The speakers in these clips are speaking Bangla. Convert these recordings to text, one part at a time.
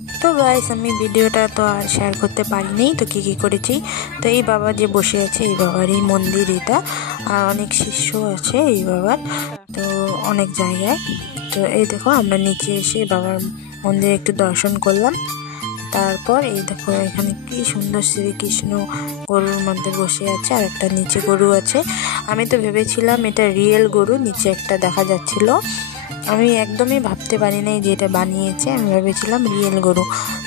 তো গাইস, আমি ভিডিওটা তো আর শেয়ার করতে পারিনি, তো কী করেছি। তো এই বাবা যে বসে আছে, এই বাবারই মন্দির এটা, আর অনেক শিষ্য আছে এই বাবার, তো অনেক জায়গায়। তো এই দেখো, আমরা নিচে এসে বাবার মন্দিরে একটু দর্শন করলাম। তারপর এই দেখো, এখানে কি সুন্দর শ্রীকৃষ্ণ গরুর মধ্যে বসে আছে, আর একটা নিচে গরু আছে। আমি তো ভেবেছিলাম এটা রিয়েল গরু, নিচে একটা দেখা যাচ্ছিল। আমি একদমই ভাবতে পারি নাই যে এটা বানিয়েছে, আমি ভেবেছিলাম রিয়েল গরু।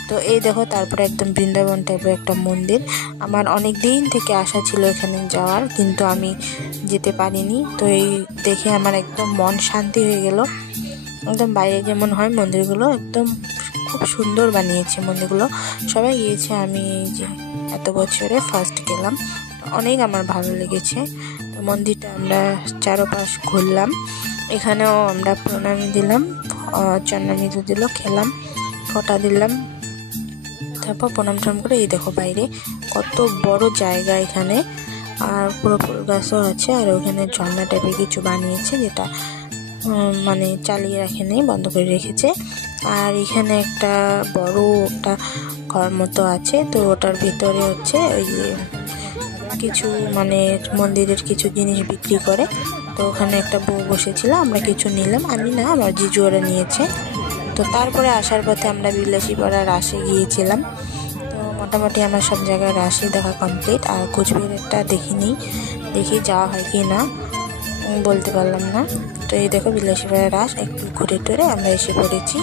তো এই দেখো, তারপরে একদম বৃন্দাবন টাইপের একটা মন্দির। আমার অনেক দিন থেকে আশা ছিল এখানে যাওয়ার, কিন্তু আমি যেতে পারিনি। তো এই দেখে আমার একদম মন শান্তি হয়ে গেল। একদম বাইরে যেমন হয় মন্দিরগুলো, একদম খুব সুন্দর বানিয়েছে মন্দিরগুলো। সবাই গিয়েছে, আমি এই যে এত বছরে ফার্স্ট গেলাম, অনেক আমার ভালো লেগেছে। তো মন্দিরটা আমরা চারপাশ ঘুরলাম, এখানেও আমরা প্রণামী দিলাম, চন্নামিতে দিল, খেলাম, ফটা দিলাম। তারপর প্রণাম টনাম করে এই দেখো বাইরে কত বড় জায়গা এখানে, আর পুরো ফুল গাছও আছে। আর ওখানে ঝর্ণা টাইপের কিছু বানিয়েছে, যেটা মানে চালিয়ে রাখে নেই, বন্ধ করে রেখেছে। আর এখানে একটা বড় একটা ঘর মতো আছে, তো ওটার ভিতরে হচ্ছে ওই যে কিছু মানে মন্দিরের কিছু জিনিস বিক্রি করে। তো ওখানে একটা বউ বসেছিল, আমরা কিছু নিলাম, আমি না, আমার জিজু ওরা নিয়েছে। তো তারপরে আসার পথে আমরা বিলাসীপাড়া রাসে গিয়েছিলাম। তো মোটামুটি আমার সব জায়গায় রাসই দেখা কমপ্লিট। আর কোচবিহারেরটা দেখিনি, দেখি যাওয়া হয় কি না বলতে পারলাম না। তো এই দেখো বিলাসীপাড়া রাস, একটু ঘুরে টুরে আমরা এসে পড়েছি।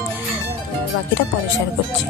তো বাকিটা পরে শেয়ার করছি।